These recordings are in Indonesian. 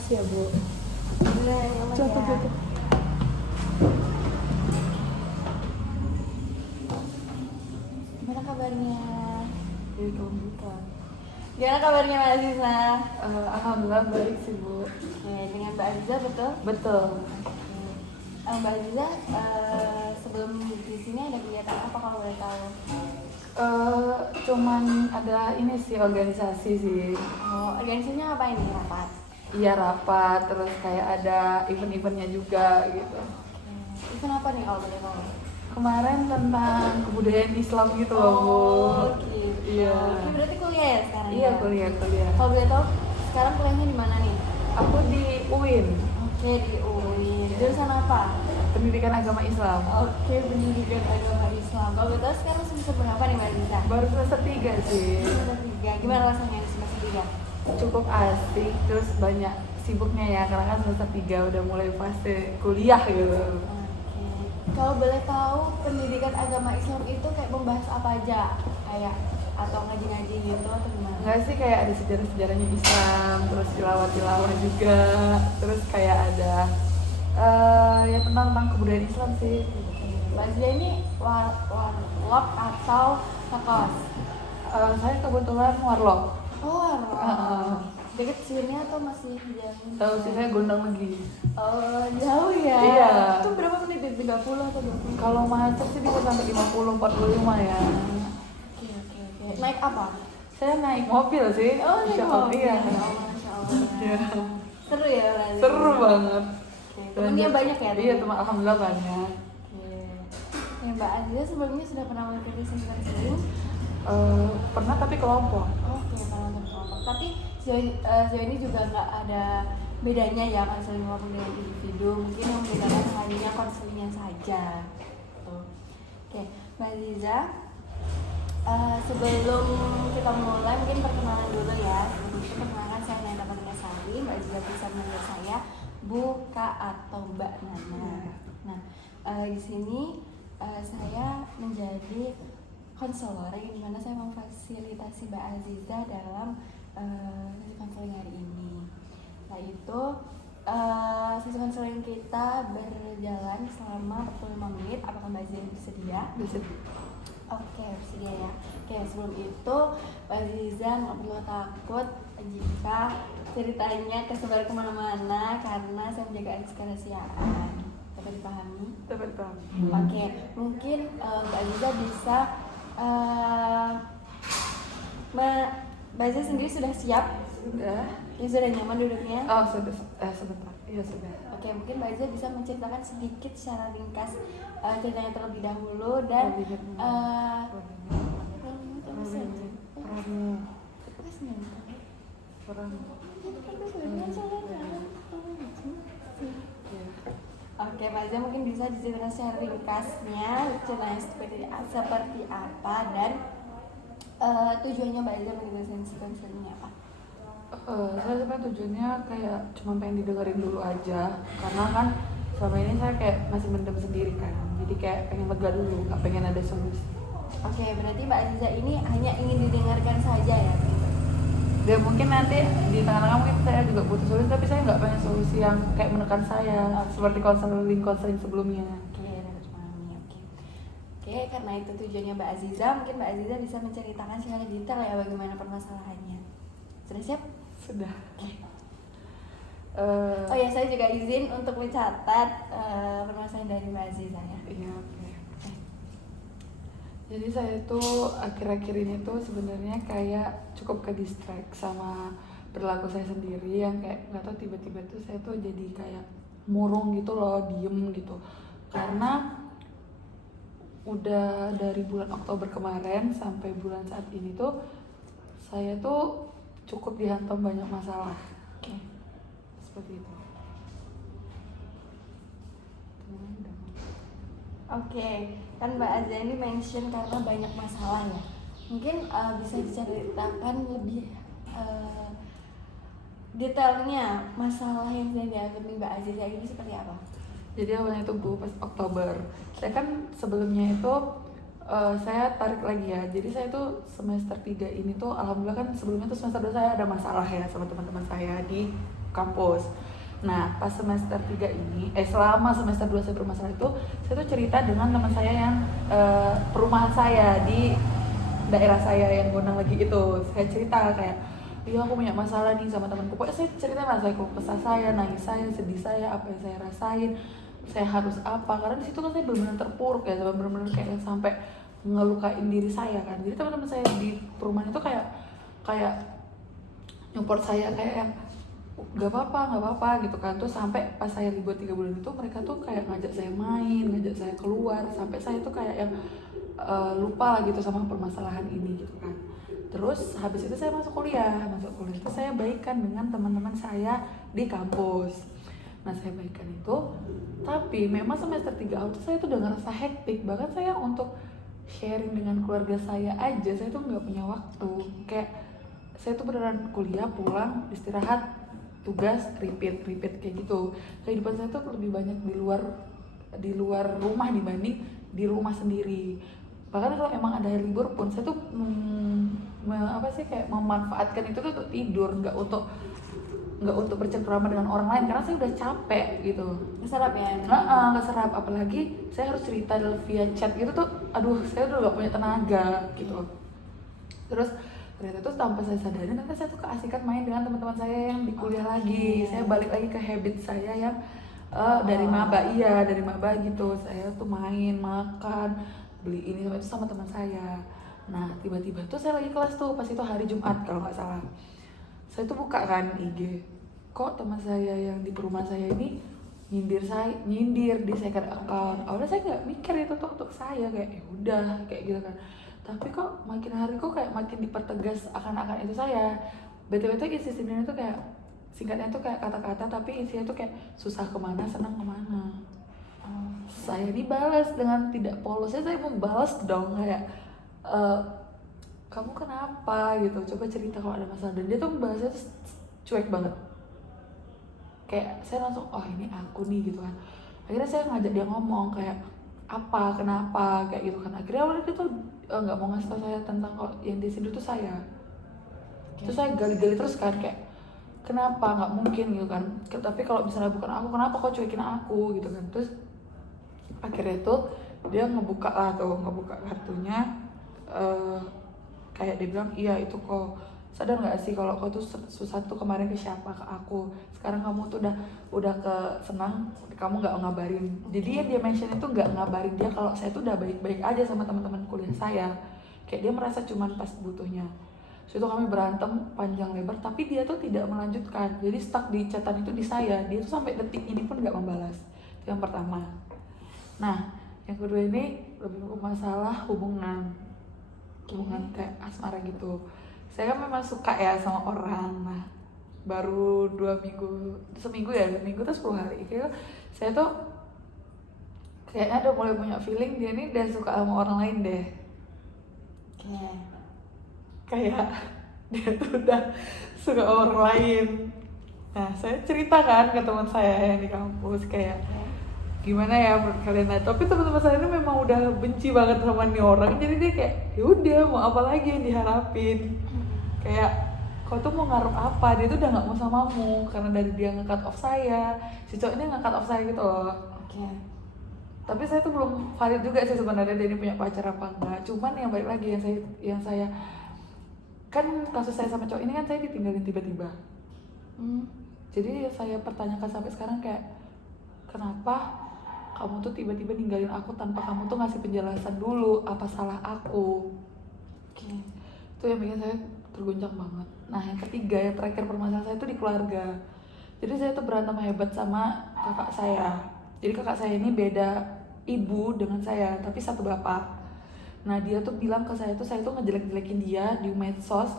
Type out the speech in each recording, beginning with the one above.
Makasih ya Bu. Contoh. Gimana kabarnya? Jadi kelembutan. Gimana kabarnya Mbak Aziza? Alhamdulillah baik sih Bu. Oke, dengan Mbak Aziza betul? Betul. Mbak Aziza, sebelum di sini ada kegiatan apa kalau boleh tahu? Cuman ada ini sih, organisasi sih. Oh, organisasinya apa ini? Rapat? Iya, rapat, terus kayak ada event-eventnya juga gitu. Event apa nih kalau boleh tahu? Kemarin tentang kebudayaan Islam gitu loh Bu. Oh, gitu. Iya. Ini berarti kuliah ya sekarang? Iya, ya? kuliah. Kalau boleh tahu, sekarang kuliahnya di mana nih? Aku di UIN, Oke, di UIN. Jurusan apa? Pendidikan Agama Islam. Oke, pendidikan agama Islam. Kalau boleh tahu sekarang semester berapa nih Mbak Aziza? Baru semester 3 sih. Semester 3. Gimana rasanya di semester 3? Cukup asik, terus banyak sibuknya ya, karena kan semester 3 udah mulai fase kuliah gitu. Oke. Kalau boleh tahu pendidikan agama Islam itu kayak membahas apa aja? Kayak atau ngaji-ngaji gitu atau gimana? Enggak sih, kayak ada sejarah-sejarahnya Islam, terus tilawah-tilawah juga, terus kayak ada ya tentang kebudayaan Islam sih. Mbak Zia ini warlock atau ngekos? Saya kebetulan warlock. Oh, Heeh. deket sini atau masih jauh? Sih saya gondang lagi. Oh, jauh ya? Iya. Itu berapa menit? 30 atau 20? Kalau macet sih bisa sampai 50-45 ya. Oke. Naik apa? Saya naik mobil sih. Oh, naik Insya Allah, mobil. iya. Masya Allah. Iya. Seru ya berarti? Seru banget. Temennya banyak ya? Iya, teman alhamdulillah banyak. Ya, Mbak Aziza sebelumnya sudah pernah mengikuti sering? Pernah tapi kelompok. Oke, pernah nonton kelompok. Tapi sejauh ini juga nggak ada bedanya ya konseling maupun dengan individu. Mungkin yang membedakan hanya konselingnya saja. Gitu. Oke, Mbak Aziza, sebelum kita mulai mungkin perkenalan dulu ya. Sebelum itu perkenalkan, saya Nanda Patricia Sari. Mbak Aziza bisa manggil saya Bu, Kak, atau Mbak Nana. Nah, di sini saya menjadi konselor yang dimana saya memfasilitasi Mbak Aziza dalam sesi konseling hari ini. Nah itu sesi konseling kita berjalan selama 45 menit. Apakah Mbak Aziza bersedia? Bersedia. Oke, bersedia ya. Oke, sebelum itu Mbak Aziza nggak perlu takut jika ceritanya kesebar kemana-mana karena saya menjaga kerahasiaan. Dapat dipahami? Dapat paham. Oke, mungkin Mbak Aziza bisa Mbak Aziza sendiri sudah siap? Sudah. Ya, sudah nyaman duduknya? Oh, sudah. Sebentar. Iya, sudah. Oke, mungkin Mbak Aziza bisa menceritakan sedikit secara ringkas ceritanya terlebih dahulu dan Oke, Mbak Aziza mungkin bisa diceritakan secara ringkasnya ceritanya seperti apa dan tujuannya Mbak Aziza mengikuti sesi konseling apa? Saya sebenarnya tujuannya kayak cuma pengen didengerin dulu aja, karena kan selama ini saya kayak masih mendem sendiri kan, jadi kayak pengen lega dulu, nggak pengen ada solusi. Oke, berarti Mbak Aziza ini hanya ingin didengarkan saja ya? Dan mungkin nanti di tengah-tengah mungkin saya juga butuh solusi, tapi saya nggak pengen solusi yang kayak menekan saya, seperti konseling sebelumnya. Oke, dapat memahami. Oke, karena itu tujuannya Mbak Aziza, mungkin Mbak Aziza bisa menceritakan secara detail ya bagaimana permasalahannya. Sudah siap? Sudah. Oh ya, saya juga izin untuk mencatat permasalahan dari Mbak Aziza ya. Iya, oke. Jadi saya itu akhir-akhir ini tuh sebenarnya kayak cukup ke distract sama perilaku saya sendiri yang kayak nggak tahu tiba-tiba tuh saya tuh jadi kayak murung gitu loh, diem gitu. Karena udah dari bulan Oktober kemarin sampai bulan saat ini tuh saya tuh cukup dihantam banyak masalah. Oke. Seperti itu. Oke, kan Mbak Aziza ini mention karena banyak masalah ya. Mungkin bisa diceritakan lebih detailnya masalah yang sedang dialami Mbak Aziza ini seperti apa? Jadi awalnya itu Bu, pas Oktober. Saya kan sebelumnya itu saya tarik lagi ya. Jadi saya tuh semester 3 ini tuh alhamdulillah kan sebelumnya tuh semester 2 saya ada masalah ya sama teman-teman saya di kampus. Nah, pas semester 3 ini, selama semester 2 saya bermasalah itu, saya tuh cerita dengan teman saya yang perumahan saya di daerah saya yang Gondang lagi itu. Saya cerita kayak, iya aku punya masalah nih sama temanku. Pokoknya saya cerita masalah kesah saya, nangis saya, sedih saya, apa yang saya rasain, saya harus apa. Karena di situ kan saya benar-benar terpuruk ya, benar-benar kayak sampai ngelukain diri saya kan. Jadi teman-teman saya di perumahan itu kayak nyupport saya, kayak yang nggak apa-apa gitu kan. Terus sampai pas saya libur 3 bulan itu mereka tuh kayak ngajak saya main, ngajak saya keluar, sampai saya tuh kayak yang lupa lah gitu sama permasalahan ini gitu kan. Terus habis itu saya masuk kuliah itu saya baikan dengan teman-teman saya di kampus. Nah saya baikan itu, tapi memang semester 3 awal tuh saya tuh udah ngerasa hektik. Bahkan saya untuk sharing dengan keluarga saya aja saya tuh nggak punya waktu. Kayak saya tuh beneran kuliah, pulang, istirahat, tugas, repeat kayak gitu. Kehidupan saya tuh lebih banyak di luar rumah dibanding di rumah sendiri. Bahkan kalau emang ada libur pun saya tuh kayak memanfaatkan itu tuh untuk tidur, nggak untuk bercengkrama dengan orang lain karena saya udah capek gitu. Keserap ya? Nggak serap, apalagi saya harus cerita via chat gitu tuh, aduh saya udah nggak punya tenaga gitu. Terus ternyata tuh tanpa saya sadari ternyata saya tuh keasikan main dengan teman-teman saya yang di kuliah lagi. Saya balik lagi ke habit saya yang dari maba gitu. Saya tuh main, makan, beli ini sama teman saya. Nah tiba-tiba tuh saya lagi kelas tuh, pas itu hari Jumat kalau nggak salah. Saya tuh buka kan IG, kok teman saya yang di perumahan saya ini nyindir di second account. Awalnya saya nggak mikir itu tuh untuk saya, kayak udah kayak gitu kan. Tapi kok makin hari kok kayak makin dipertegas akan itu saya. BTW tuh isi sindirnya tuh kayak singkatnya tuh kayak kata-kata, tapi isinya tuh kayak susah kemana, senang kemana. Saya dibalas dengan tidak polosnya, saya membalas dong kayak kamu kenapa gitu, coba cerita kalau ada masalah. Dan dia tuh membalasnya tuh cuek banget. Kayak saya langsung, oh ini aku nih gitu kan. Akhirnya saya ngajak dia ngomong kayak apa, kenapa, kayak gitu kan. Akhirnya awalnya dia tuh nggak mau ngasih tau saya tentang kalau yang di sini tuh saya. Terus saya gali-gali terus kan kayak kenapa, nggak mungkin gitu kan. Tapi kalau misalnya bukan aku, kenapa kau cuekin aku gitu kan. Terus akhirnya tuh dia ngebuka kartunya, kayak dia bilang, iya itu kok sadar nggak sih kalau kau tuh susah tuh kemarin ke siapa, ke aku. Sekarang kamu tuh udah ke senang, kamu nggak ngabarin. Jadi yang dia mention itu nggak ngabarin dia kalau saya tuh udah baik-baik aja sama teman-teman kuliah saya. Kayak dia merasa cuman pas butuhnya. So itu kami berantem panjang lebar, tapi dia tuh tidak melanjutkan. Jadi stuck di chatan itu di saya. Dia tuh sampai detik ini pun nggak membalas. Itu yang pertama. Nah yang kedua ini lebih ke masalah hubungan kayak asmara gitu. Saya kan memang suka ya sama orang. Nah baru 2 minggu, seminggu tuh 10 hari kayak saya tuh kayaknya udah mulai punya feeling dia nih udah suka sama orang lain deh. Kayak dia tuh udah suka sama orang lain. Nah saya cerita kan ke teman saya yang di kampus kayak gimana ya menurut kalian. Nah, tapi teman-teman saya ini memang udah benci banget sama nih orang, jadi dia kayak yaudah mau apa lagi yang diharapin. Kayak kau tuh mau ngarep apa, dia tuh udah nggak mau samamu karena dari dia nge-cut off saya, si cowok ini nge-cut off saya gitu loh. Tapi saya tuh belum valid juga sih sebenarnya dia ini punya pacar apa enggak. Cuman yang balik lagi yang saya kan kasus saya sama cowok ini kan saya ditinggalin tiba-tiba. Jadi saya pertanyakan sampai sekarang kayak kenapa kamu tuh tiba-tiba ninggalin aku tanpa kamu tuh ngasih penjelasan dulu, apa salah aku. Itu yang bikin saya terguncang banget. Nah yang ketiga, yang terakhir permasalahan saya tuh di keluarga. Jadi saya tuh berantem hebat sama kakak saya. Jadi kakak saya ini beda ibu dengan saya, tapi satu bapak. Nah dia tuh bilang ke saya tuh ngejelek-jelekin dia di medsos,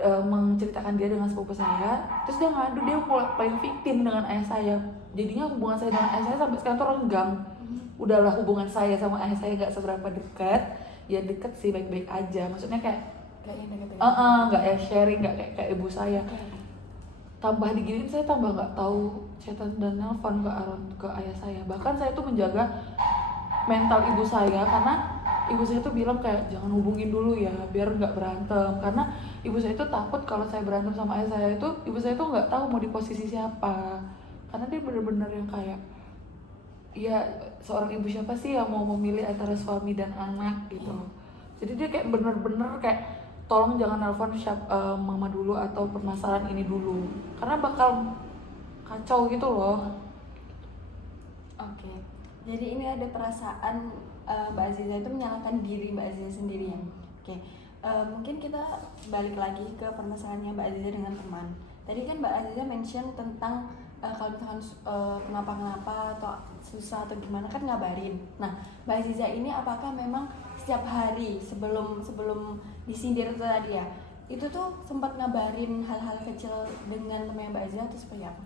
menceritakan dia dengan sepupu saya. Terus dia ngadu, dia mulai playing victim dengan ayah saya. Jadinya hubungan saya dengan ayah saya sampai sekarang tuh renggang. Udahlah hubungan saya sama ayah saya gak seberapa dekat. Ya deket sih, baik-baik aja. Maksudnya kayak nggak ya sharing, nggak kayak ibu saya. Tambah diginiin saya tambah nggak tahu chatan dan nelpon ke ayah saya. Bahkan saya tuh menjaga mental ibu saya karena ibu saya tuh bilang kayak jangan hubungin dulu ya biar nggak berantem, karena ibu saya itu takut kalau saya berantem sama ayah saya itu ibu saya tuh nggak tahu mau di posisi siapa, karena dia bener-bener yang kayak ya seorang ibu siapa sih yang mau memilih antara suami dan anak gitu. Jadi dia kayak bener-bener kayak tolong jangan nelpon mama dulu atau permasalahan ini dulu karena bakal kacau gitu loh. Oke, jadi ini ada perasaan Mbak Aziza itu menyalahkan diri Mbak Aziza sendiri ya. Oke, mungkin kita balik lagi ke permasalahannya Mbak Aziza dengan teman. Tadi kan Mbak Aziza mention tentang kalau misalkan kenapa-kenapa atau susah atau gimana kan ngabarin. Nah, Mbak Aziza ini apakah memang setiap hari sebelum disindir itu tadi ya, itu tuh sempat ngabarin hal-hal kecil dengan teman Mbak Aziza atau seperti apa?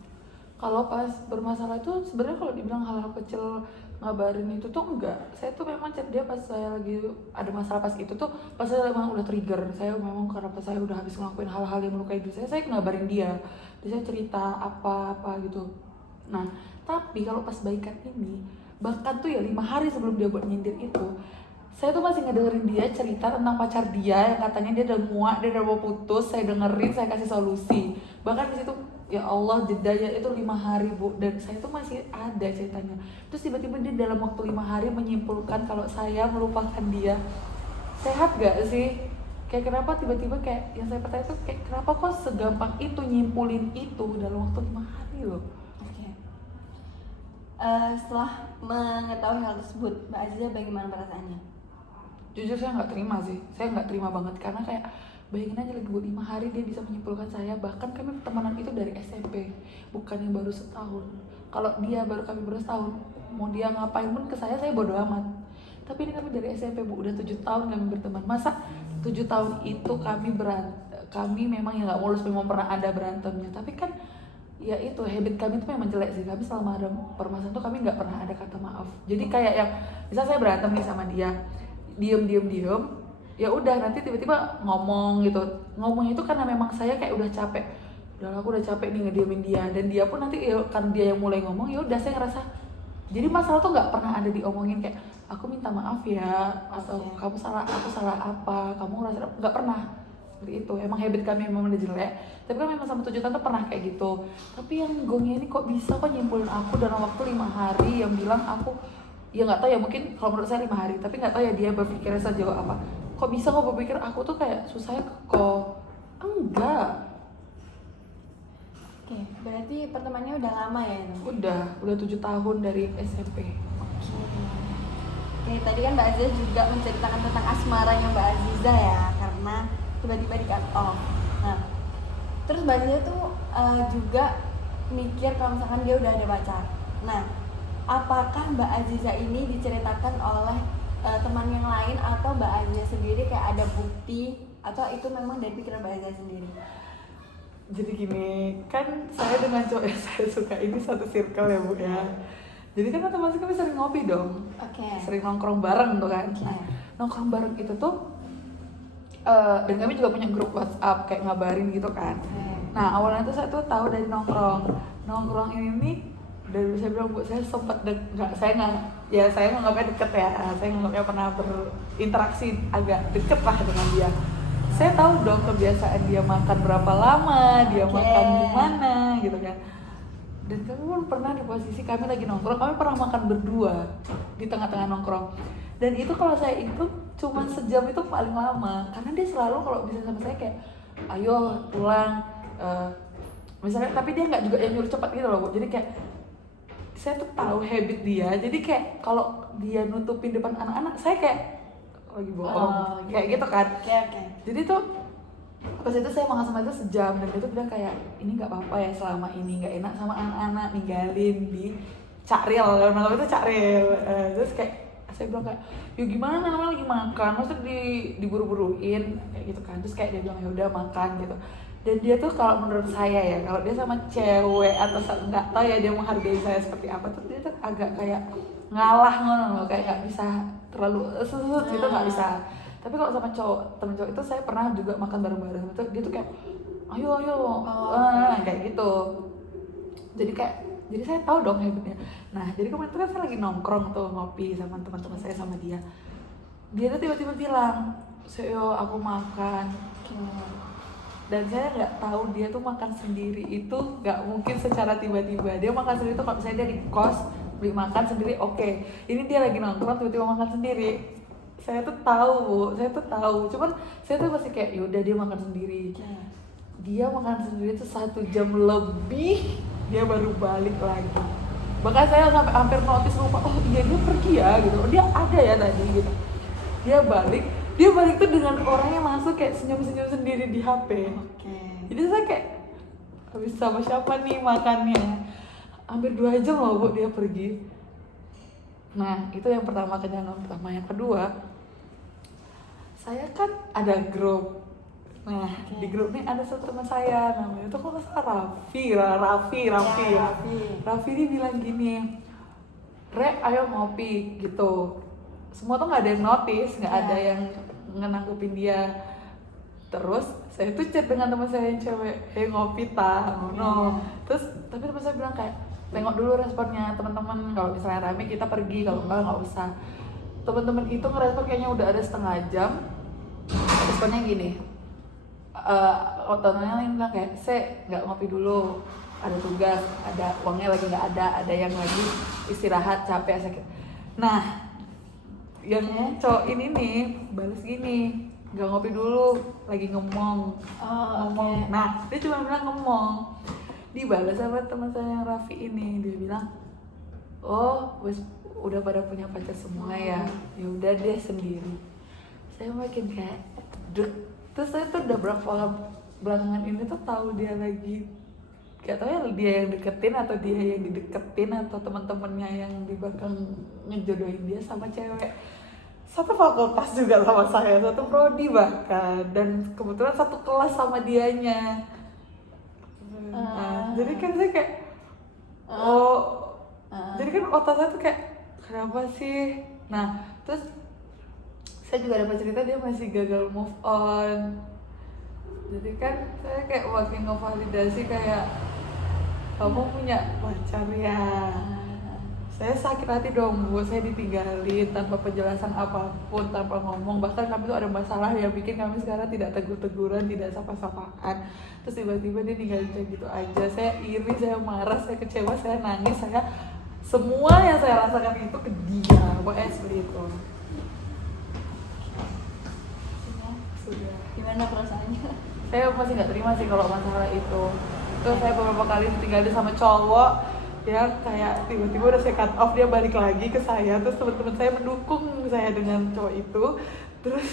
Kalau pas bermasalah itu sebenarnya kalau dibilang hal-hal kecil ngabarin itu tuh enggak. Saya tuh memang chat dia pas saya lagi ada masalah pas itu tuh pas saya memang udah trigger. Saya memang karena pas saya udah habis ngelakuin hal-hal yang melukai diri saya ngabarin dia. Terus saya cerita apa-apa gitu. Nah, tapi kalau pas baikan ini bahkan tuh ya 5 hari sebelum dia buat nyindir itu saya tuh masih ngedengerin dia cerita tentang pacar dia yang katanya dia udah muak, dia udah mau putus. Saya dengerin, saya kasih solusi. Bahkan di situ ya Allah jedanya itu 5 hari bu, dan saya tuh masih ada ceritanya. Terus tiba-tiba dia dalam waktu 5 hari menyimpulkan kalau saya melupakan dia. Sehat gak sih? Kayak kenapa tiba-tiba kayak yang saya pertanyaan tuh kayak kenapa kok segampang itu nyimpulin itu dalam waktu 5 hari loh. Oke. Setelah mengetahui hal tersebut, Mbak Aziza bagaimana perasaannya? Jujur saya nggak terima sih, saya nggak terima banget karena kayak bayangin aja lagi buat 5 hari dia bisa menyimpulkan saya, bahkan kami pertemanan itu dari SMP, bukan yang baru setahun. Kalau dia kami baru setahun, mau dia ngapain pun ke saya bodo amat. Tapi ini kami dari SMP bu, udah 7 tahun kami berteman. Masa 7 tahun itu kami memang ya nggak mulus, memang pernah ada berantemnya, tapi kan ya itu habit kami itu memang jelek sih. Kami selama ada permasalahan tuh kami nggak pernah ada kata maaf. Jadi kayak yang misal saya berantem nih sama dia, diem ya udah nanti tiba-tiba ngomong gitu. Ngomongnya itu karena memang saya kayak udah capek, aku udah capek nih ngediemin dia, dan dia pun nanti ya kan dia yang mulai ngomong, ya udah saya ngerasa jadi masalah tuh nggak pernah ada diomongin kayak aku minta maaf ya atau kamu salah, aku salah apa, kamu ngerasa, nggak pernah seperti itu. Emang habit kami memang udah jelek, tapi kan memang sama 7 tahun tuh pernah kayak gitu. Tapi yang gongnya ini kok bisa kok nyimpulin aku dalam waktu 5 hari, yang bilang aku ya nggak tahu ya, mungkin kalau menurut saya 5 hari, tapi nggak tahu ya dia berpikirnya sejauh apa. Kok bisa kok berpikir aku tuh kayak susahnya kok enggak. Oke, berarti pertemanannya udah lama ya itu? Udah 7 tahun dari SMP. Oke, tadi kan Mbak Aziza juga menceritakan tentang asmaranya Mbak Aziza ya, karena tiba-tiba di cut off. Nah, terus Mbak Aziza tuh juga mikir kalau misalkan dia udah ada pacar. Nah, apakah Mbak Aziza ini diceritakan oleh teman yang lain atau Mbak Aziza sendiri kayak ada bukti, atau itu memang dari pikiran Mbak Aziza sendiri? Jadi gini, kan saya dengan cowok yang saya suka ini satu circle ya bu ya. Jadi kan otomatis kami sering ngopi dong, sering nongkrong bareng tuh kan. Nah, nongkrong bareng itu tuh dan kami juga punya grup WhatsApp kayak ngabarin gitu kan. Nah awalnya tuh saya tuh tahu dari nongkrong ini nih, dari saya bilang bu saya sempat saya nganggapnya deket ya, saya nganggapnya pernah berinteraksi agak deket lah dengan dia. Saya tahu dong kebiasaan dia makan berapa lama, dia makan gimana gitu kan. Dan kami pun pernah di posisi kami lagi nongkrong, kami pernah makan berdua di tengah-tengah nongkrong. Dan itu kalau saya hitung cuma sejam itu paling lama, karena dia selalu kalau bisa sama saya kayak ayo pulang, misalnya, tapi dia nggak juga yang nyuruh cepat gitu loh bu. Jadi kayak saya tuh tahu habit dia, jadi kayak kalau dia nutupin depan anak-anak saya kayak lagi bohong, kayak gitu kan. Jadi tuh pas itu saya makan sama itu sejam, dan dia tuh bilang kayak ini nggak apa-apa ya, selama ini nggak enak sama anak-anak ninggalin di Cakril, kalau malam itu Cakril. Terus kayak saya bilang kayak ya gimana namanya lagi makan, maksudnya diburu-buruin kayak gitu kan. Terus kayak dia bilang ya udah makan gitu. Dan dia tuh kalau menurut saya ya, kalau dia sama cewek atau nggak tahu ya dia menghargai saya seperti apa tuh, dia tuh agak kayak ngalah ngono, kayak nggak bisa terlalu gitu, nggak bisa. Tapi kalau sama temen cowok itu saya pernah juga makan bareng-bareng itu, dia tuh kayak ayo kayak gitu. Jadi saya tahu dong habitnya. Nah jadi kemarin itu kan saya lagi nongkrong tuh ngopi sama teman-teman saya sama dia. dia tuh tiba-tiba bilang, "Seo, aku makan." Dan saya nggak tahu dia tuh makan sendiri itu nggak mungkin secara tiba-tiba. Dia makan sendiri tuh kalau misalnya dia di kos beli makan sendiri, oke. Ini dia lagi nongkrong tiba-tiba makan sendiri. Saya tuh tahu, Bu. Saya tuh tahu. Cuman saya tuh masih kayak yaudah dia makan sendiri. Dia makan sendiri tuh 1 jam lebih dia baru balik lagi. Bahkan saya sampai hampir notice, lupa, oh iya dia pergi ya gitu. Dia ada ya tadi gitu. Dia balik tuh dengan orang yang masuk kayak senyum-senyum sendiri di HP. Jadi saya kayak habis sama siapa nih makannya. Hampir 2 jam loh Bu dia pergi. Nah itu yang pertama, kenyangan pertama. Yang kedua, saya kan ada grup. Nah di grup ini ada satu teman saya, namanya tuh kalau nggak salah Raffi. Raffi dia bilang gini, "Re, ayo ngopi," gitu. Semua tuh nggak ada yang notice, nggak ada yang ngenanggupin dia. Terus saya tuh chat dengan teman saya yang cewek, "Hey ngopi ta?" No. Terus tapi teman saya bilang kayak, "Tengok dulu responnya teman-teman, kalau misalnya rame kita pergi, kalau enggak nggak usah." Teman-teman itu ngerespon kayaknya udah ada setengah jam. Responnya gini, temennya lain bilang kayak, nggak ngopi dulu, ada tugas, ada uangnya lagi nggak ada yang lagi istirahat, capek, sakit." Nah yang cowok ini nih balas gini, "Nggak ngopi dulu, lagi ngomong." Nah dia cuma bilang ngomong. Dibalas sama teman saya yang Raffi ini, dia bilang, "Oh wes udah pada punya pacar semua ya udah deh sendiri." Saya makin kayak dek. Terus saya tuh udah berapa belakangan ini tuh tahu dia lagi, gak tahu ya dia yang deketin atau dia yang dideketin atau teman-temannya yang di belakang ngejodohin dia sama cewek satu fakultas juga sama saya, satu prodi bahkan, dan kebetulan satu kelas sama dianya. Nah, jadi kan saya kayak jadi kan otak saya tuh kayak kenapa sih. Nah terus saya juga dapat cerita dia masih gagal move on. Jadi kan saya kayak makin ngevalidasi kayak, kamu punya pacar ya. Saya sakit hati dong Bu, saya ditinggalin tanpa penjelasan apapun, tanpa ngomong. Bahkan kami tuh ada masalah yang bikin kami sekarang tidak tegur-teguran, tidak sapa-sapaan. Terus tiba-tiba dia ninggalin kayak gitu aja. Saya iri, saya marah, saya kecewa, saya nangis, saya semua yang saya rasakan itu ke dia. Pokoknya seperti itu. Sudah. Gimana perasaannya? Saya masih nggak terima sih kalau masalah itu. Terus saya beberapa kali ditinggalin sama cowok yang kayak tiba-tiba udah saya cut off, dia balik lagi ke saya. Terus teman-teman saya mendukung saya dengan cowok itu. Terus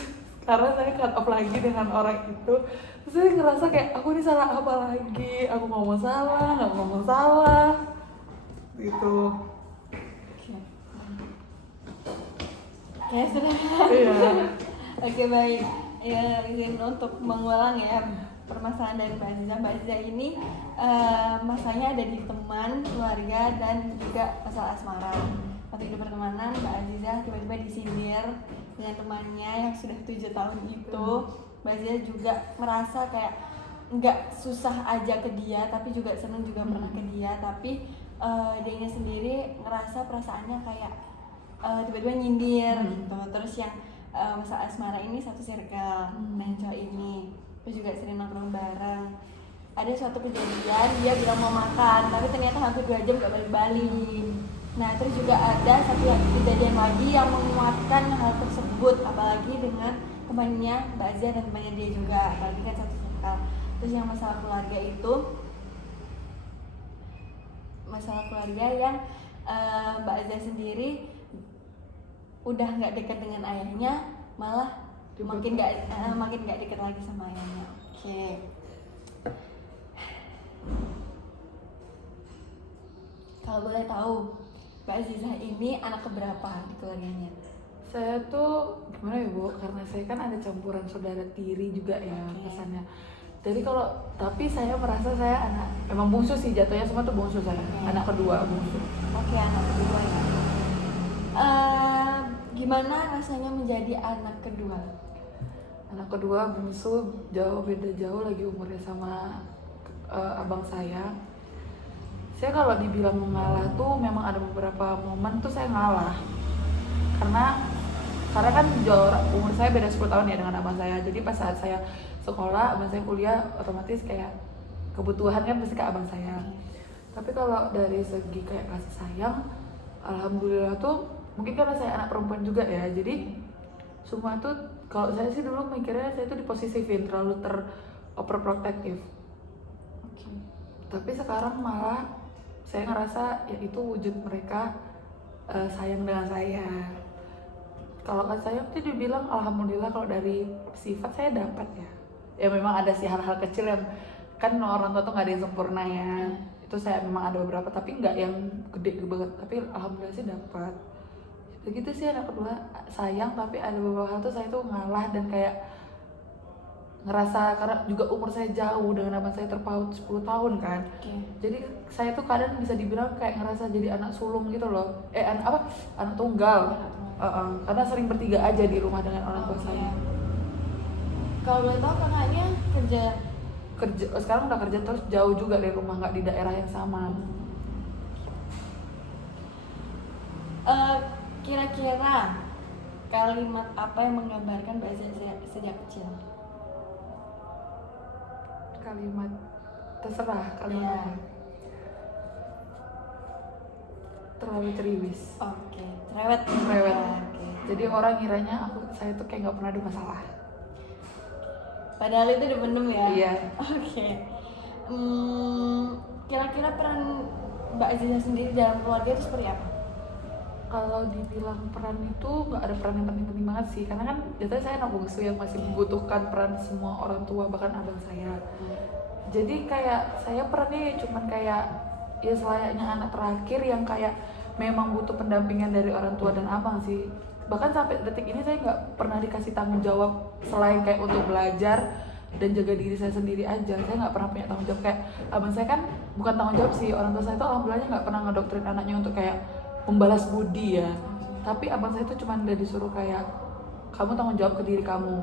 karena saya cut off lagi dengan orang itu, terus saya ngerasa kayak aku ini salah apa lagi? Aku ngomong salah, nggak ngomong salah gitu. Oke, sudah. Iya. Oke, baik. Ya, izin untuk mengulang ya permasalahan dari Mbak Aziza. Mbak Aziza ini masalahnya ada di teman, keluarga, dan juga masalah asmara. Waktu di pertemanan, Mbak Aziza tiba-tiba disindir dengan temannya yang sudah 7 tahun itu. Mbak Aziza juga merasa kayak nggak susah aja ke dia, tapi juga seneng juga pernah ke dia. Tapi dianya sendiri ngerasa perasaannya kayak tiba-tiba nyindir gitu. Terus yang masalah asmara ini satu circle, main cowok ini, terus juga sering nongkrong bareng. Ada suatu kejadian dia bilang mau makan, tapi ternyata hampir 2 jam gak balik-balik. Nah terus juga ada satu kejadian lagi yang menguatkan hal tersebut, apalagi dengan temannya Mbak Azia dan temannya dia juga, apalagi kan satu circle. Terus yang masalah keluarga itu, masalah keluarga yang Mbak Azia sendiri udah nggak dekat dengan ayahnya, malah makin nggak dekat lagi sama ayahnya. Oke. Kalau boleh tahu, Mbak Aziza ini anak keberapa di keluarganya? Saya tuh gimana ya Bu, karena saya kan ada campuran saudara tiri juga ya kesannya. Jadi tapi saya merasa saya anak, emang bungsu sih jatuhnya, semua tuh bungsu saya, anak kedua bungsu. Oke, anak kedua ya. Gimana rasanya menjadi anak kedua? Anak kedua bungsu, beda jauh lagi umurnya sama abang saya. Saya kalau dibilang mengalah tuh memang ada beberapa momen tuh saya ngalah. Karena karena kan umur saya beda 10 tahun ya dengan abang saya. Jadi pas saat saya sekolah, abang saya kuliah, otomatis kayak kebutuhan kan pasti ke abang saya. Tapi kalau dari segi kayak kasih sayang, alhamdulillah tuh mungkin karena saya anak perempuan juga ya, jadi semua tuh kalau saya sih dulu mikirnya saya tuh diposisifin, terlalu overprotective. Tapi sekarang malah saya ngerasa ya itu wujud mereka sayang dengan saya. Kalau kan saya tuh dibilang alhamdulillah kalau dari sifat saya dapat ya. Ya memang ada sih hal-hal kecil yang kan orang tua tuh nggak ada yang sempurna ya. Itu saya memang ada beberapa tapi nggak yang gede banget. Tapi alhamdulillah sih dapat. Begitu sih anak kedua sayang, tapi ada beberapa hal tuh saya tuh ngalah dan kayak ngerasa karena juga umur saya jauh dengan abang saya terpaut 10 tahun kan. Jadi saya tuh kadang bisa dibilang kayak ngerasa jadi anak sulung gitu loh. Anak tunggal. Karena sering bertiga aja di rumah dengan orang tua saya. Kalau boleh tahu kakaknya kerja sekarang udah kerja terus jauh juga dari rumah, nggak di daerah yang sama. Kira-kira kalimat apa yang menggambarkan Mbak Aziza sejak kecil? Kalimat terserah kalimat. Terlalu ceriwis. Oke, cerewet. Jadi orang ngiranya saya tuh kayak nggak pernah ada masalah. Padahal itu dipendem ya. Iya. Oke. Kira-kira peran Mbak Aziza sendiri dalam keluarga itu seperti apa? Kalau dibilang peran itu nggak ada peran yang penting-penting banget sih, karena kan biasanya saya anak bungsu yang masih membutuhkan peran semua orang tua, bahkan abang saya. Jadi kayak saya perannya cuman kayak ya selayaknya anak terakhir yang kayak memang butuh pendampingan dari orang tua dan abang sih. Bahkan sampai detik ini saya nggak pernah dikasih tanggung jawab selain kayak untuk belajar dan jaga diri saya sendiri aja. Saya nggak pernah punya tanggung jawab kayak abang saya kan bukan tanggung jawab sih, orang tua saya tuh alhamdulillahnya nggak pernah ngedoktrin anaknya untuk kayak membalas budi ya. Tapi abang saya tuh cuma udah disuruh kayak kamu tanggung jawab ke diri kamu,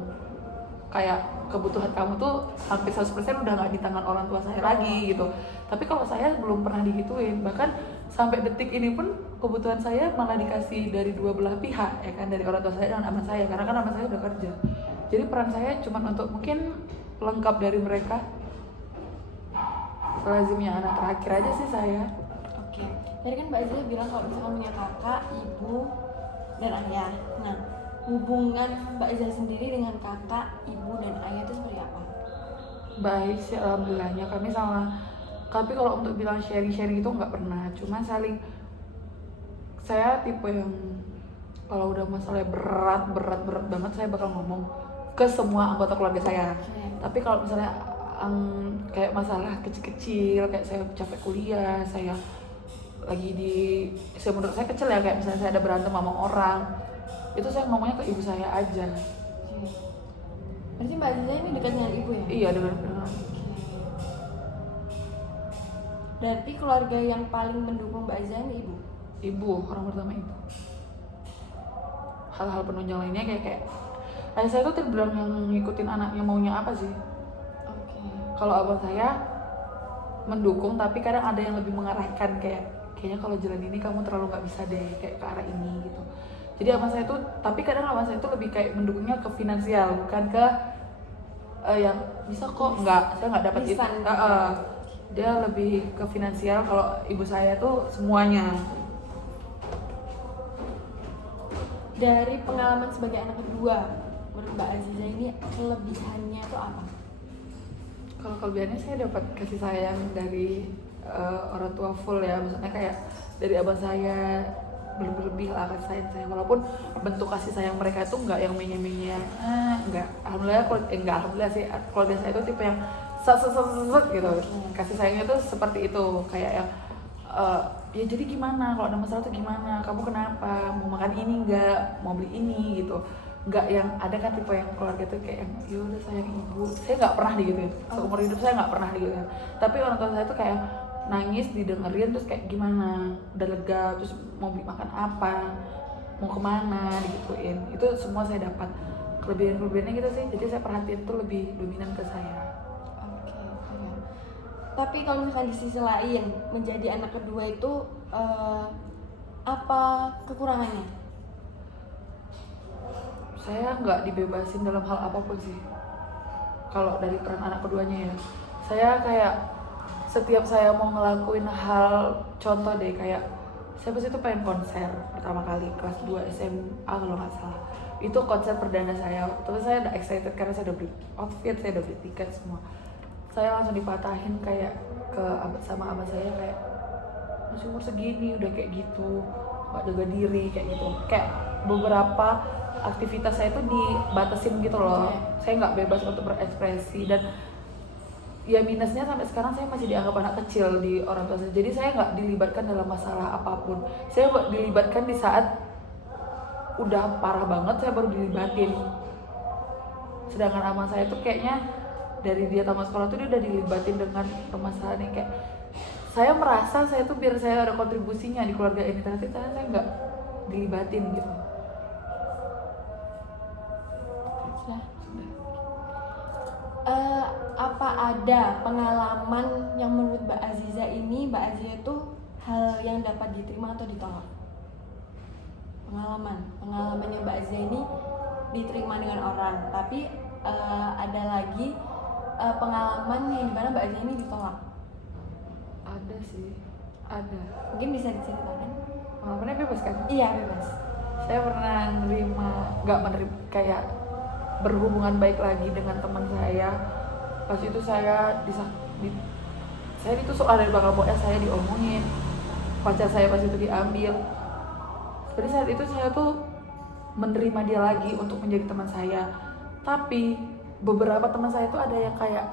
kayak kebutuhan kamu tuh hampir 100% udah nggak di tangan orang tua saya lagi gitu. Tapi kalau saya belum pernah digituin, bahkan sampai detik ini pun kebutuhan saya malah dikasih dari dua belah pihak ya kan, dari orang tua saya dan abang saya, karena kan abang saya udah kerja. Jadi peran saya cuma untuk mungkin lengkap dari mereka, selazimnya anak terakhir aja sih saya. Oke. Tadi kan Mbak Aziza bilang kalau misalkan punya kakak, ibu, dan ayah. Nah, hubungan Mbak Aziza sendiri dengan kakak, ibu, dan ayah itu seperti apa? Baik sih alhamdulillahnya, kami sama. Tapi kalau untuk bilang sharing-sharing itu nggak pernah, cuma saling. Saya tipe yang kalau udah masalahnya berat banget saya bakal ngomong ke semua anggota keluarga saya. Tapi kalau misalnya kayak masalah kecil-kecil, kayak saya capek kuliah, saya lagi menurut saya kecil ya, kayak misalnya saya ada berantem sama orang, itu saya ngomongnya ke ibu saya aja. Berarti Mbak Aziza ini dekat dengan ibu ya? Iya, dengan. Berarti keluarga yang paling mendukung Mbak Aziza ini ibu? Ibu, orang pertama ibu. Hal-hal penunjang lainnya kayak ayah saya tuh terbilang yang ngikutin anaknya maunya apa sih. Kalau abang saya mendukung, tapi kadang ada yang lebih mengarahkan kayaknya kalau jalan ini kamu terlalu nggak bisa deh, kayak ke arah ini gitu. Jadi abang saya tuh, tapi kadang abang saya tuh lebih kayak mendukungnya ke finansial, bukan ke yang bisa kok saya nggak dapat itu. Dia lebih ke finansial. Kalau ibu saya tuh semuanya. Dari pengalaman sebagai anak kedua, menurut Mbak Aziza ini kelebihannya itu apa? Kalau kelebihannya saya dapat kasih sayang dari orang tua full ya, maksudnya kayak dari abang saya berlebih lah kasih sayang saya, walaupun bentuk kasih sayang mereka itu nggak yang menye-menye, nggak. Alhamdulillah sih keluarga saya itu tipe yang set gitu. Kasih sayangnya tuh seperti itu, kayak yang ya jadi gimana kalau ada masalah tuh gimana, kamu kenapa, mau makan ini nggak, mau beli ini gitu. Nggak yang ada kan tipe yang keluarga tuh kayak yang ya udah sayang ibu. Saya nggak pernah digituin, seumur hidup saya nggak pernah digituin. Tapi orang tua saya tuh kayak nangis didengerin terus kayak gimana, udah lega, terus mau beli makan apa, mau kemana, digituin. Itu semua saya dapat. Kelebihannya gitu sih, jadi saya perhatiin tuh lebih dominan ke saya. Tapi kalau misalkan di sisi lain menjadi anak kedua itu apa kekurangannya? saya nggak dibebasin dalam hal apapun sih. Kalau dari peran anak keduanya ya, saya kayak setiap saya mau ngelakuin hal, contoh deh kayak saya pas itu pengen konser pertama kali kelas 2 SMA kalau nggak salah. Itu konser perdana saya, terus saya udah excited karena saya udah beli outfit, saya udah beli tiket semua. Saya langsung dipatahin kayak sama abah saya kayak, masih umur segini udah kayak gitu, nggak jaga diri kayak gitu. Kayak beberapa aktivitas saya tuh dibatasin gitu loh. Saya nggak bebas untuk berekspresi, dan ya minusnya sampai sekarang saya masih dianggap anak kecil di orang tua saya. Jadi saya nggak dilibatkan dalam masalah apapun. Saya dilibatkan di saat udah parah banget, saya baru dilibatin. Sedangkan ama saya tuh kayaknya dari dia tamat sekolah tuh dia udah dilibatin dengan permasalahan yang kayak, saya merasa saya tuh biar saya ada kontribusinya di keluarga ini, tapi saya nggak dilibatin gitu. Apa ada pengalaman yang menurut Mbak Aziza ini, Mbak Aziza tuh hal yang dapat diterima atau ditolak? Pengalamannya Mbak Aziza ini diterima dengan orang, tapi ada lagi pengalaman yang dimana Mbak Aziza ini ditolak. Ada sih, ada. Mungkin bisa diceritakan? Pengalamannya bebas kan? Iya, bebas. Saya pernah nggak menerima, kayak berhubungan baik lagi dengan teman saya. Pas itu saya ditusuk dari belakang, pokoknya saya diomongin, pacar saya pas itu diambil. Jadi saat itu saya tuh menerima dia lagi untuk menjadi teman saya. Tapi beberapa teman saya tuh ada yang kayak,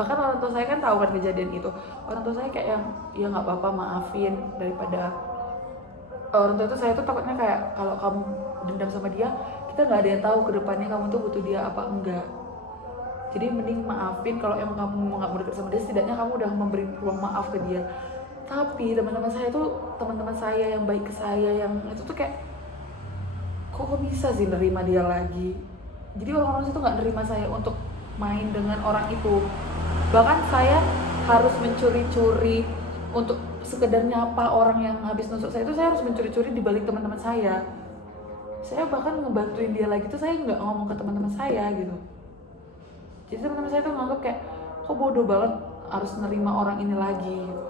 bahkan orang tua saya kan tahu kan kejadian itu. Orang tua saya kayak yang, ya nggak apa-apa, maafin, daripada orang tua itu saya tuh takutnya kayak kalau kamu dendam sama dia, kita nggak ada yang tahu ke depannya kamu tuh butuh dia apa enggak. Jadi mending maafin, kalau emang kamu nggak mau dekat sama dia, setidaknya kamu udah memberi ruang maaf ke dia. Tapi teman-teman saya yang baik ke saya, yang itu tuh kayak, kok bisa sih nerima dia lagi. Jadi orang-orang itu nggak nerima saya untuk main dengan orang itu. Bahkan saya harus mencuri-curi untuk sekedar nyapa orang yang habis nusuk saya, itu saya harus mencuri-curi di balik teman-teman saya. Saya bahkan ngebantuin dia lagi tuh saya nggak ngomong ke teman-teman saya gitu. Jadi teman-teman saya tuh nganggap kayak, kok bodoh banget harus nerima orang ini lagi gitu.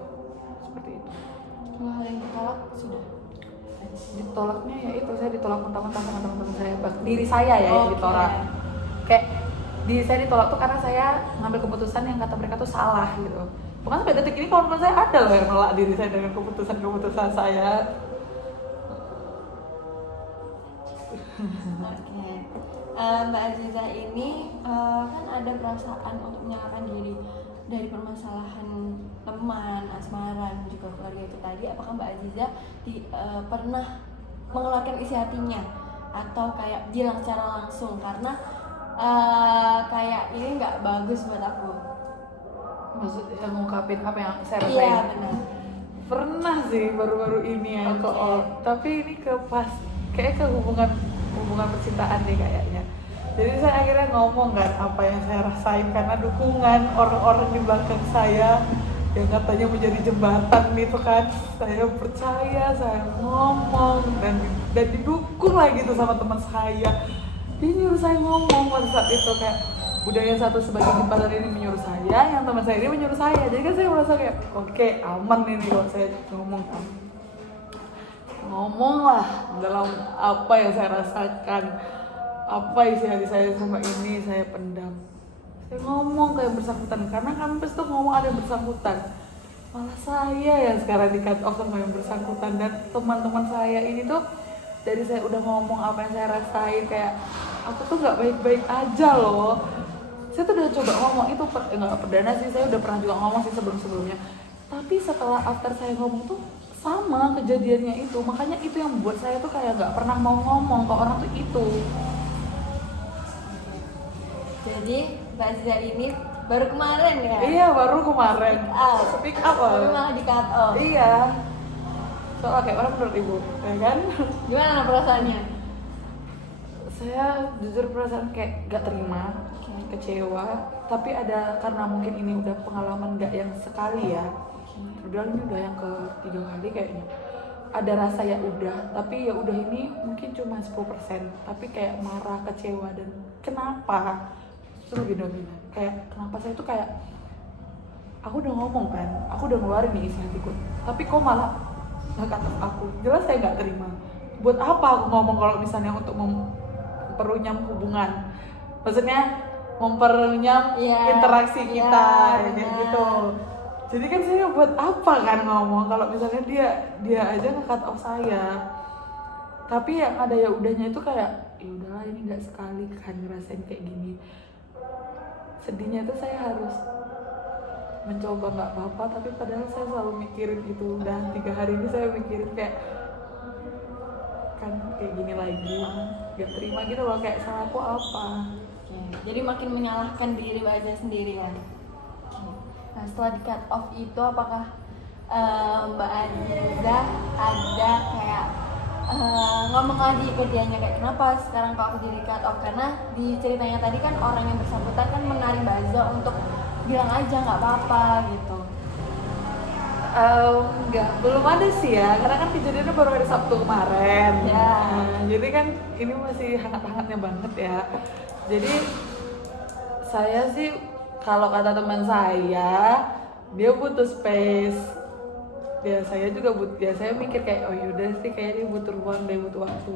Seperti itu. Kalau hal yang ditolak sudah? Ditolaknya ya itu, saya ditolak mentah-mentah sama teman-teman saya. Diri saya ya yang ditolak. Kayak diri saya ditolak tuh karena saya ngambil keputusan yang kata mereka tuh salah gitu. Bukan sampai detik ini kawan-kawan saya ada loh yang nolak diri saya dengan keputusan saya. Oke. Mbak Aziza ini kan ada perasaan untuk menyalahkan diri dari permasalahan teman, asmara, dan juga keluarga itu tadi. Apakah Mbak Aziza pernah mengeluarkan isi hatinya atau kayak bilang secara langsung karena kayak ini nggak bagus buat aku? Maksudnya ngungkapin apa yang saya rasain? Iya, benar. Pernah sih baru-baru ini ya, tapi ini kayak ke hubungan percintaan deh kayaknya. Jadi saya akhirnya ngomong kan apa yang saya rasain, karena dukungan orang-orang di belakang saya yang katanya menjadi jembatan itu kan, saya percaya, saya ngomong dan didukung lagi tuh sama teman saya. Dia nyuruh saya ngomong pada saat itu, kayak udah yang satu sebagai jembatan ini menyuruh saya, yang teman saya ini menyuruh saya. Jadi kan saya merasa kayak oke, aman ini kalau saya ngomong lah dalam apa yang saya rasakan, apa isi hati saya sama ini saya pendam. Saya ngomong ke yang bersangkutan, karena kampus tuh ngomong ada yang bersangkutan, malah saya yang sekarang di cut off sama yang bersangkutan. Dan teman-teman saya ini tuh dari saya udah ngomong apa yang saya rasain, kayak aku tuh nggak baik-baik aja loh. Saya tuh udah coba ngomong itu nggak perdana sih, saya udah pernah juga ngomong sih sebelumnya. Tapi setelah after saya ngomong tuh sama kejadiannya itu, makanya itu yang membuat saya tuh kayak nggak pernah mau ngomong ke orang tuh itu. Jadi Mbak Aziza ini baru kemarin ya? Iya, baru kemarin. Speak up. Tapi malah di cut off. Iya. Soalnya kayak orang menurut ibu, ya kan? Gimana perasaannya? Saya jujur perasaan kayak gak terima, kecewa. Tapi ada, karena mungkin ini udah pengalaman gak yang sekali ya. Udah ini udah yang ketiga kali kayaknya. ada rasa ya udah, tapi ya udah ini mungkin cuma 10%, tapi kayak marah, kecewa, dan kenapa itu lebih dominan. Kayak kenapa saya tuh kayak aku udah ngomong kan, aku udah ngeluarin nih isi hatiku, tapi kok malah nggak kata aku. Jelas saya nggak terima. Buat apa aku ngomong kalau misalnya untuk memperunyam hubungan, maksudnya memperunyam interaksi kita, kayak gitu. Jadi kan saya buat apa kan ngomong kalau misalnya dia aja nge-cut off saya. Tapi yang ada ya udahnya itu kayak ya udahlah, ini nggak sekali kan ngerasain kayak gini. Sedihnya tuh saya harus mencoba nggak apa-apa, tapi padahal saya selalu mikirin itu. Udah 3 hari ini saya mikirin kayak kan kayak gini lagi, nggak terima gitu loh, kayak salah aku apa. Jadi makin menyalahkan diri Mbak Aziza sendiri kan. Nah setelah di cut off itu apakah Mbak Aziza ada kayak ngomong lagi ke dianya kayak kenapa sekarang kok aku jadi cut off? Karena di ceritanya tadi kan orang yang bersangkutan kan menarik Mbak Aziza untuk bilang aja nggak apa-apa gitu. Enggak, belum ada sih ya, karena kan kejadiannya baru hari Sabtu kemarin. Jadi kan ini masih hangat-hangatnya banget ya. Jadi saya sih kalau kata teman saya, dia butuh space. Ya saya juga ya saya mikir kayak oh yaudah sih kayak dia butuh ruang, dia butuh waktu.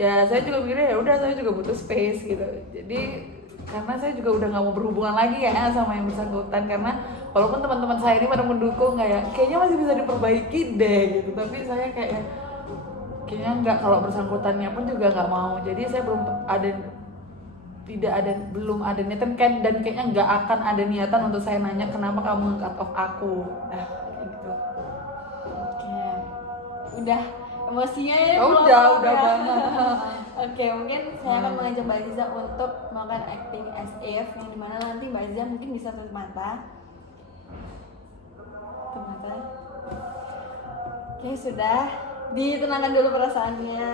Ya saya juga mikirnya ya udah, saya juga butuh space gitu. Jadi karena saya juga udah nggak mau berhubungan lagi ya sama yang bersangkutan, karena walaupun teman-teman saya ini pada mendukung kayaknya masih bisa diperbaiki deh gitu, tapi saya kayaknya nggak, kalau bersangkutannya pun juga nggak mau. Jadi saya belum ada niatan kan, dan kayaknya nggak akan ada niatan untuk saya nanya kenapa kamu cut off aku. Nah kayak gitu. Oke, udah emosinya ya. Udah banget. Oke, mungkin saya akan mengajak Mbak Aziza untuk melakukan acting as if, yang dimana nanti Mbak Aziza mungkin bisa tutup mata. Oke, sudah ditenangkan dulu perasaannya.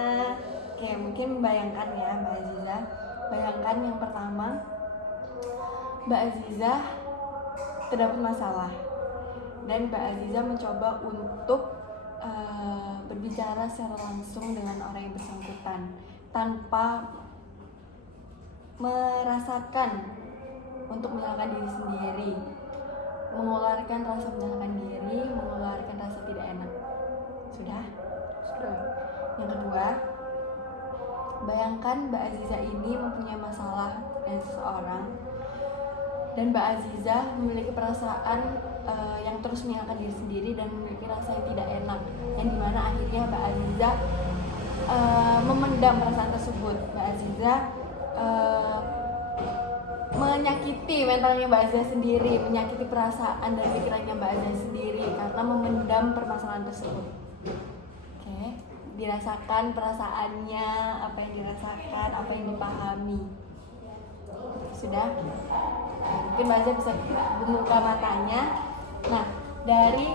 Oke, mungkin bayangkan ya Mbak Aziza. Bayangkan yang pertama, Mbak Aziza terdapat masalah dan Mbak Aziza mencoba untuk berbicara secara langsung dengan orang yang bersangkutan tanpa merasakan untuk menyalahkan diri sendiri, mengeluarkan rasa menyalahkan diri, mengeluarkan rasa tidak enak. Sudah? Yang kedua, bayangkan Mbak Aziza ini mempunyai masalah dengan seseorang dan Mbak Aziza memiliki perasaan yang terus menyalahkan diri sendiri dan memiliki rasa yang tidak enak, yang dimana akhirnya Mbak Aziza memendam perasaan tersebut. Mbak Aziza menyakiti mentalnya Mbak Aziza sendiri, menyakiti perasaan dan pikirannya Mbak Aziza sendiri karena memendam permasalahan tersebut. Oke, dirasakan perasaannya, apa yang dirasakan, apa yang dipahami. Sudah? Mungkin Mbak Aziza bisa membuka matanya. Nah, dari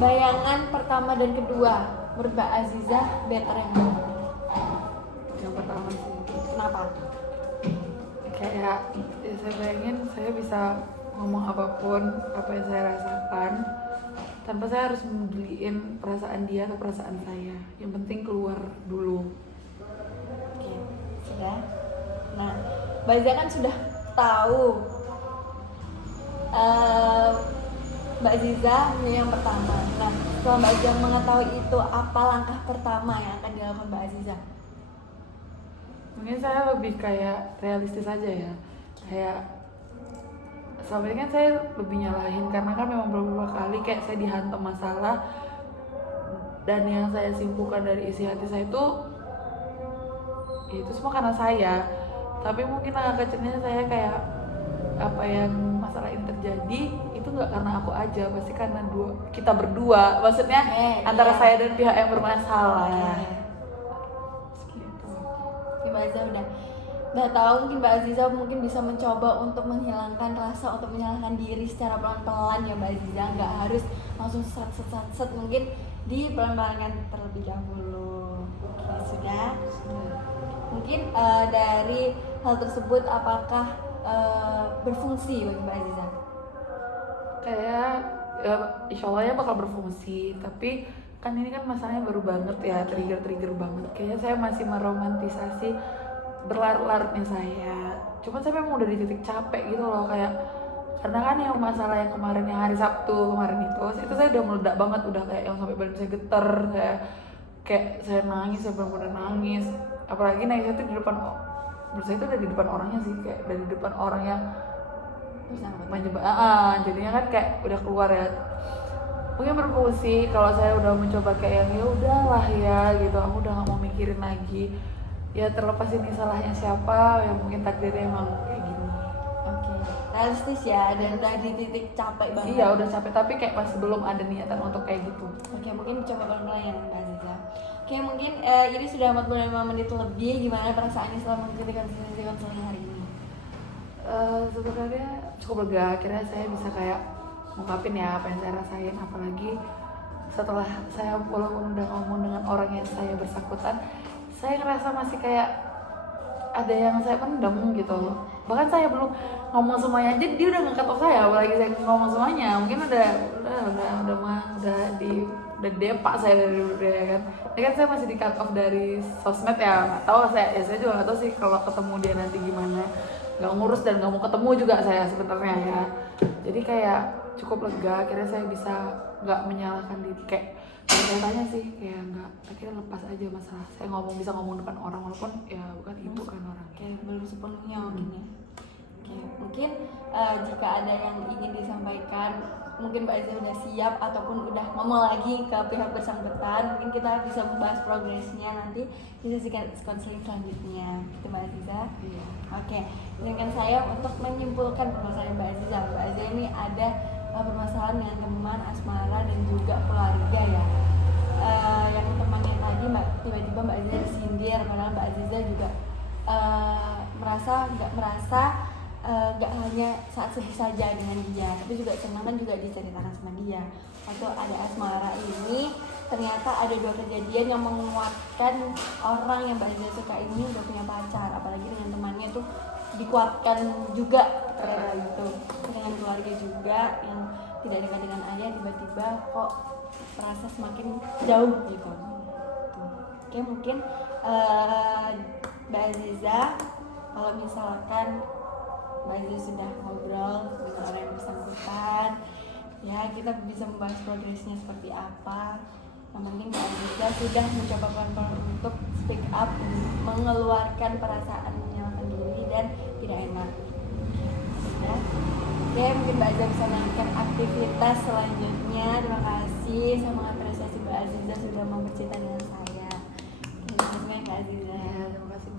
bayangan pertama dan kedua, menurut Mbak Aziza better yang mana? Yang pertama sih. Kenapa? Kayak ya saya bayangin saya bisa ngomong apapun, apa yang saya rasakan, tanpa saya harus membedain perasaan dia atau perasaan saya. Yang penting keluar dulu. Oke, sudah. Nah, Mbak Aziza kan sudah tahu Mbak Aziza yang pertama. Nah, setelah Mbak Aziza mengetahui itu, apa langkah pertama yang akan dilakukan Mbak Aziza? Mungkin saya lebih kayak realistis aja ya. Kayak selama ini kan saya lebih nyalahin karena kan memang beberapa kali kayak saya dihantam masalah, dan yang saya simpulkan dari isi hati saya itu ya itu semua karena saya. Tapi mungkin agak kecilnya saya kayak apa yang masalah ini terjadi itu nggak karena aku aja, pasti karena kita berdua, maksudnya antara saya dan pihak yang bermasalah. Gitu. Mbak Aziza udah tahu, mungkin Mbak Aziza mungkin bisa mencoba untuk menghilangkan rasa untuk menyalahkan diri secara pelan-pelan ya Mbak Aziza, nggak harus langsung set, mungkin di pelan-pelan terlebih dahulu. Oke, sudah. Mungkin dari hal tersebut apakah berfungsi bagi Mbak Aziza? Kayak ya, insya Allah ya bakal berfungsi, tapi kan ini kan masalahnya baru banget ya, trigger banget. Kayaknya saya masih meromantisasi berlarut-larutnya saya. Cuman saya memang udah di titik capek gitu loh, kayak karena kan yang masalah yang kemarin yang hari Sabtu kemarin itu saya udah meledak banget, udah kayak yang sampai badan saya getar, saya nangis, saya benar-benar nangis. Apalagi nangis itu di depan, menurut saya itu udah di depan orangnya sih, kayak dari depan orang yang menyebab, jadinya kan kayak udah keluar ya. Mungkin berfungsi kalau saya udah mencoba kayak yang ya udahlah ya gitu, aku udah nggak mau mikirin lagi. Ya terlepas ini salahnya siapa, ya mungkin takdirnya emang kayak gini. Oke, realistis ya, dan udah di titik capek banget. Iya udah capek, tapi kayak masih belum ada niatan untuk kayak gitu. Oke, mungkin coba pelan-pelan ya Mbak Aziza. Oke, mungkin ini sudah 45 menit lebih. Gimana perasaannya setelah mengikuti konseling hari ini? Sebenarnya cukup lega, akhirnya saya bisa kayak ngungkapin ya apa yang saya rasain, apalagi setelah saya walaupun udah ngomong dengan orang yang saya bersangkutan, saya ngerasa masih kayak ada yang saya pendam gitu. Bahkan saya belum ngomong semuanya aja dia udah nge-cut off saya, apalagi saya ngomong semuanya. Mungkin udah depak saya dari ya kan. Ini kan saya masih di cut off dari sosmed ya, nggak tahu saya juga nggak tahu sih kalau ketemu dia nanti gimana. Nggak ngurus dan nggak mau ketemu juga saya sebenarnya ya. Jadi kayak cukup lega, akhirnya saya bisa nggak menyalahkan diri, kayak saya tanya sih kayak nggak, akhirnya lepas aja masalah. Saya bisa ngomong depan orang walaupun ya bukan ibu kan orang. Kayak belum sepenuhnya mungkin ya. Oke, mungkin jika ada yang ingin disampaikan, mungkin Mbak Aziza udah siap ataupun udah ngomong lagi ke pihak bersangkutan, mungkin kita bisa membahas progresnya nanti di sesi konseling selanjutnya. Gitu Mbak Aziza. Iya. Oke, izinkan saya untuk menyimpulkan permasalahan Mbak Aziza. Mbak Aziza ini ada permasalahan dengan teman, asmara dan juga keluarga ya. Yang temannya tadi tiba-tiba Mbak Aziza disindir, padahal Mbak Aziza juga nggak hanya saat sedih saja dengan dia, tapi juga senang kan juga diceritakan sama dia. Waktu ada asmara ini ternyata ada 2 kejadian yang menguatkan orang yang Mbak Aziza suka ini udah punya pacar, apalagi dengan temannya tuh dikuatkan juga karena itu. Dengan keluarga juga yang tidak dekat dengan ayah, tiba-tiba kok merasa semakin jauh gitu. Oke, mungkin Mbak Aziza, kalau misalkan Mbak Aziza sudah ngobrol dengan orang yang bersangkutan, ya kita bisa membahas progresnya seperti apa. Yang penting Mbak Aziza sudah mencoba pelan-pelan untuk speak up, mengeluarkan perasaan menyalahkan diri dan tidak enak. Ya. Oke, mungkin Mbak Aziza bisa melanjutkan aktivitas selanjutnya. Terima kasih, saya mengapresiasi Mbak Aziza sudah mau bercerita dengan saya. Terima kasih Mbak Aziza. Ya, terima kasih.